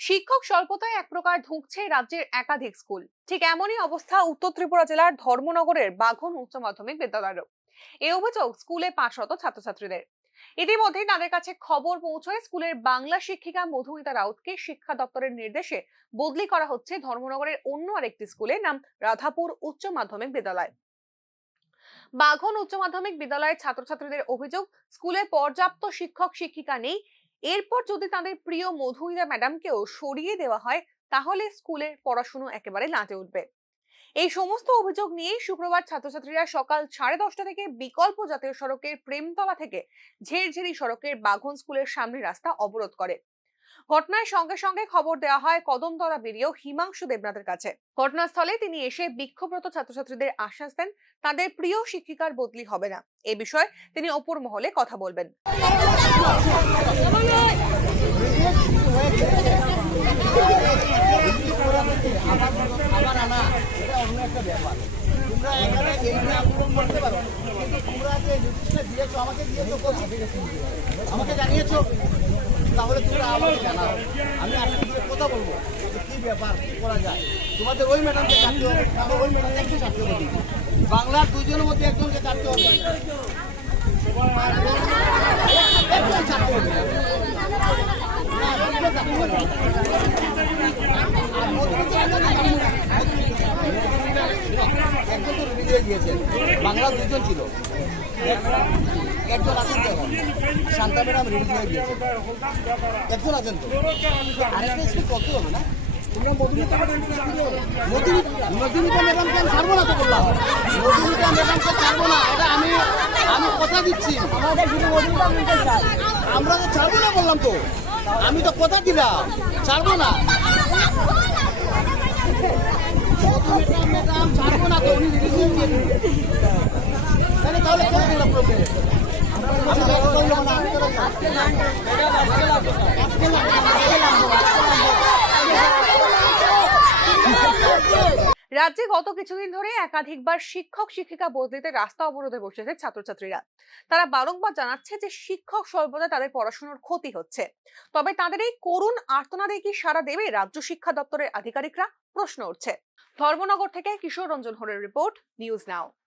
শিক্ষক স্বল্পতায় এক প্রকার ঢুকছে রাজ্যের একাধিক স্কুল। ঠিক এমনই অবস্থা উত্তর ত্রিপুরা জেলার ধর্মনগরের বাঘন উচ্চ মাধ্যমিক বিদ্যালয়েরও। এই অভিযোগ স্কুলে পাঠরত ছাত্রছাত্রীদের। ইতিমধ্যেই তাদের কাছে খবর পৌঁছয় স্কুলের বাংলা শিক্ষিকা মধুমিতা রাউতকে শিক্ষা দপ্তরের নির্দেশে বদলি করা হচ্ছে ধর্মনগরের অন্য আরেকটি স্কুলে, নাম রাধাপুর উচ্চ মাধ্যমিক বিদ্যালয়। বাঘন উচ্চ মাধ্যমিক বিদ্যালয়ের ছাত্রছাত্রীদের অভিযোগ, স্কুলে পর্যাপ্ত শিক্ষক শিক্ষিকা নেই এরপর যদি তাদের প্রিয় মধুমিতা ম্যাডামকেও সরিয়ে দেওয়া হয়, তাহলে স্কুলের পড়াশুনো একেবারে লাটে উঠবে। এই সমস্ত অভিযোগ নিয়ে শুক্রবার ছাত্রছাত্রীরা সকাল সাড়ে দশটা থেকে বিকল্প জাতীয় সড়কের প্রেমতলা থেকে ঝেরঝেরি সড়কের বাঘন স্কুলের সামনে রাস্তা অবরোধ করে। ঘটনার সঙ্গে সঙ্গে খবর দেওয়া হয় কদমতলা বেরিয়েও হিমাংশু দেবনাথের কাছে। ঘটনাস্থলে তিনি এসে বিক্ষোভরত ছাত্রছাত্রীদের আশ্বাস দেন, তাদের প্রিয় শিক্ষিকার বদলি হবে না। এ বিষয়ে তিনি অপর মহলে কথা বলবেন। তোমরা এখানে এই আন্দোলন করতে পারো। কিন্তু তোমরা যে দিয়েছ, আমাকে দিয়েছ জানিয়েছো, তাহলে তোমরা আমাকে জানাও। আমি আজকে গিয়ে কথা বলব যে কি ব্যাপার, কি করা যায়। তোমাদের ওই ম্যাডামকে চাকরি হবে আমার ওই ম্যাডামকে একটু চাকরি হবে। বাংলার দুজনের মধ্যে একজনকে চাকরি হবে। একজন তো হয়ে গিয়েছে বাংলা দুজন ছিল। একজন আছেন তো এখন? শান্তা ম্যাডাম রিলিজ হয়ে গিয়েছে একজন আছেন তো। আরেকটা স্কুল করতে হবে না? মধুমিতা মধুমিতা ম্যাডামকে ছাড়বো না তো বললাম? মধুমিতা ম্যাডামকে ছাড়বো না? এটা আমি আমি কথা দিচ্ছি। আমাদের শুধু মধুমিতা ম্যাডামকে চাই আমরা তো ছাড়বো না বললাম তো। আমি তো কথা দিলাম। ছাড়বো না মধুমিতা ম্যাডাম ছাড়বো না তো উনি রিলিজ হয়ে গিয়েছে তাহলে তাহলে করে প্রবলেম আমি কথা বললাম না আমি কথা আজকে লাগবে আজকে রাজ্যে গত কিছুদিন ধরে একাধিকবার শিক্ষক, শিক্ষিকা বদলিতে রাস্তা অবরোধে বসেছে ছাত্রছাত্রীরা। তারা বারংবার জানাচ্ছে যে শিক্ষক সর্বদা তাদের পড়াশোনার ক্ষতি হচ্ছে। তবে তাদের এই করুণ আর্তনাদে কি সারা দেবে রাজ্য শিক্ষা দপ্তরের আধিকারিকরা? প্রশ্ন উঠছে। ধর্মনগর থেকে কিশোর রঞ্জন হরের রিপোর্ট, নিউজ নাও।